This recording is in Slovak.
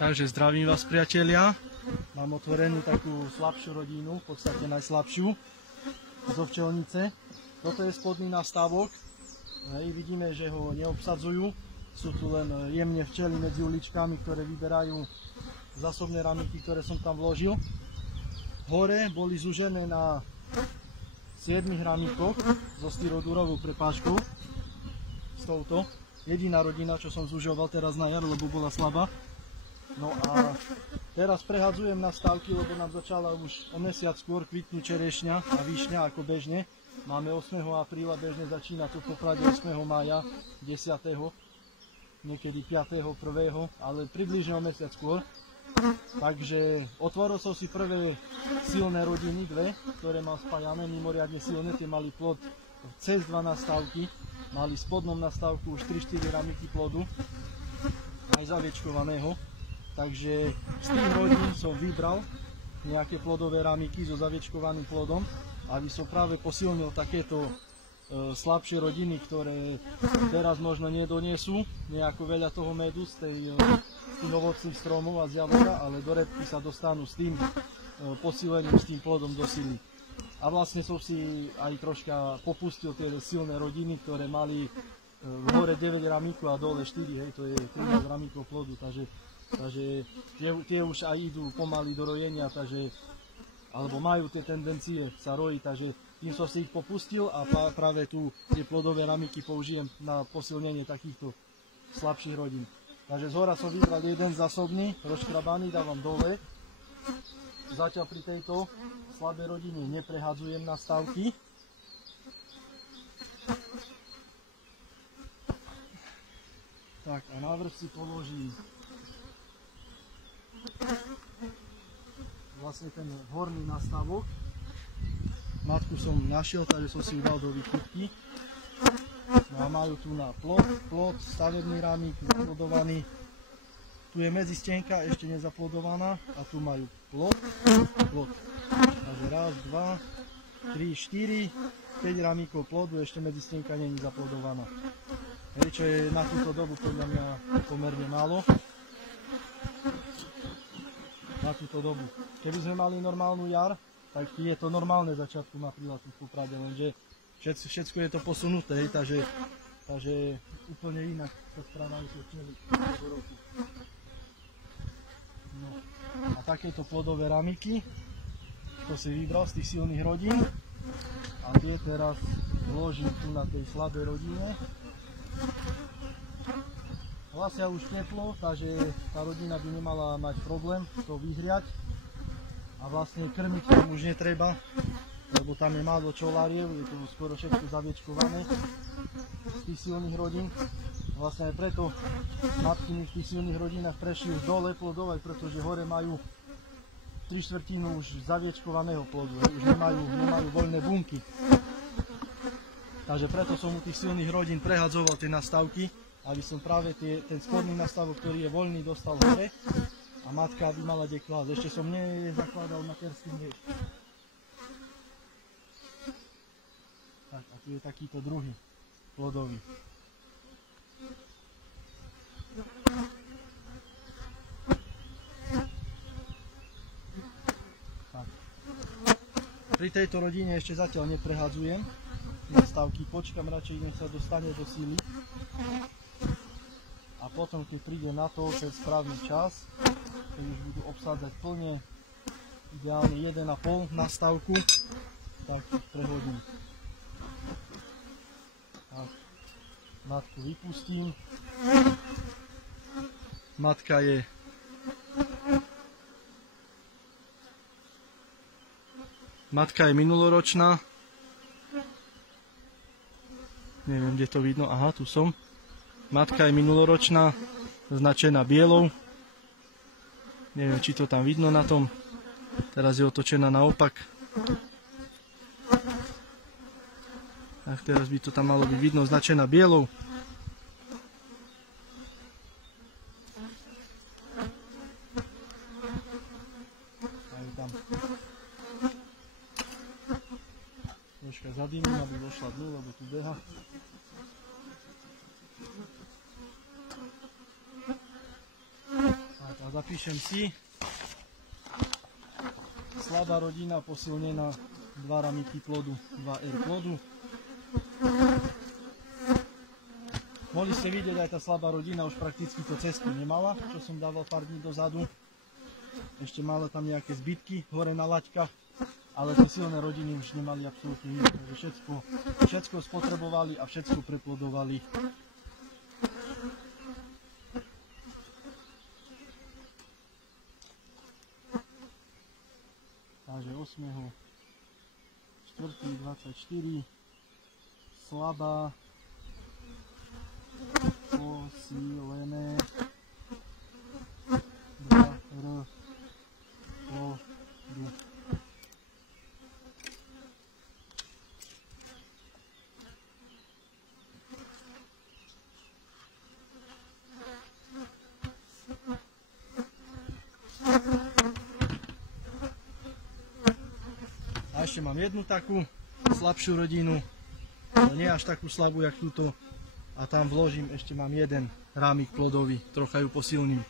Takže zdravím vás, priatelia. Mám otvorenú takú slabšiu rodinu, v podstate najslabšiu, z Ovčelnice. Toto je spodný nastavok. Vidíme, že ho neobsadzujú. Sú tu len jemne včely medzi uličkami, ktoré vyberajú zásobné ramíky, ktoré som tam vložil. Hore boli zúžené na 7 ramíkoch so styrodurovou prepážkou. S touto. Jediná rodina, čo som zúžoval teraz na jar, lebo bola slabá. No a teraz prehadzujem na stavky, lebo nám začala už o mesiac skôr kvitnúť čerešňa a výšňa ako bežne. Máme 8. apríla, bežne začína to v Poprade 8. mája, 10. niekedy 5. 1. ale približne o mesiac skôr. Takže otvoril som si prvé silné rodiny, dve, ktoré mám spájané, mimoriadne silné, tie mali plod cez 2 nastavky, mali v spodnom nastavku už 3-4 ramíky plodu, aj zaviečkovaného. Takže z tých rodín som vybral nejaké plodové ramíky so zaviečkovaným plodom, aby som práve posilnil takéto slabšie rodiny, ktoré teraz možno nedonesú nejako veľa toho medu z tých ovocných stromov a z javora, ale do repky sa dostanú s tým posílením, s tým plodom do sily. A vlastne som si aj troška popustil tie silné rodiny, ktoré mali hore 9 ramíkov a dole 4, hej, to je 13 ramíkov plodu, takže tie už aj idú pomaly do rojenia, alebo majú tie tendencie sa rojiť, takže tým som si ich popustil a práve tu tie plodové ramíky použijem na posilnenie takýchto slabších rodín. Takže zhora som vybral jeden zásobný, rozškrabaný, dávam dole. Zatiaľ pri tejto slabej rodine neprehadzujem na stavky. Tak a návrh si položím vlastne ten horný nastavok. Matku som našiel, takže som si ju dal do výkupky. No a majú tu na plod, stavebný rámik, zaplodovaný. Tu je medzistenka ešte nezaplodovaná a tu majú plod. Takže raz, 2, 3, 4, 5 rámikov plodu, ešte medzistenka nie je zaplodovaná. Čo je na túto dobu podľa mňa pomerne málo. Na túto dobu. Keby sme mali normálnu jar, tak je to normálne začiatkom apríla tu v Poprade, lenže všetko je to posunuté, takže úplne inak sa správajú tie včely v roku. No. A takéto plodové ramiky, to si vybral z tých silných rodín a tie teraz vložím tu na tej slabej rodine. Vlastne už teplo, takže tá rodina by nemala mať problém to vyhriať a vlastne krmiť tam už netreba, lebo tam je málo čoláriev, je to skoro všetko zaviečkované z tých silných rodín. Vlastne aj preto matky v tých silných rodinách prešli už dole plodov, aj pretože hore majú 3/4 už zaviečkovaného plodu, už nemajú voľné bunky. Takže preto som u tých silných rodín prehadzoval tie nastavky, aby som práve ten spodný nastavok, ktorý je voľný, dostal hore a matka by mala kde klásť. Ešte som nezakladal materský mriež. Tak a tu je takýto druhý plodový. Tak. Pri tejto rodine ešte zatiaľ neprehadzujem nastavky, počkam radšej, nech sa dostane do síly. A potom, keď príde na to, že je správny čas, keď už budú obsádzať plne, ideálne 1,5 na stavku, tak ich prehodím. Tak, matku vypustím. Matka je minuloročná. Neviem, kde to vidno. Aha, tu som. Matka je minuloročná, značená bielou. Neviem, či to tam vidno na tom. Teraz je otočená naopak. Tak teraz by to tam malo byť vidno, značená bielou. Tam. Troška zadýmim, aby došla dnu, lebo tu beha. zapíšem si. Slabá rodina posilnená 2 ramíky plodu, 2R plodu. Mohli ste vidieť, aj tá slabá rodina už prakticky to cestu nemala, čo som dával pár dní dozadu. Ešte mala tam nejaké zbytky hore na laťkách, ale tie silné rodiny už nemali absolútne nič. Takže všetko spotrebovali a všetko preplodovali. Takže 8.4.24 slabá posílené 2R plodu. A ešte mám jednu takú slabšiu rodinu, ale nie až takú slabú, jak túto. A tam vložím, ešte mám jeden rámik plodový, trocha ju posilním.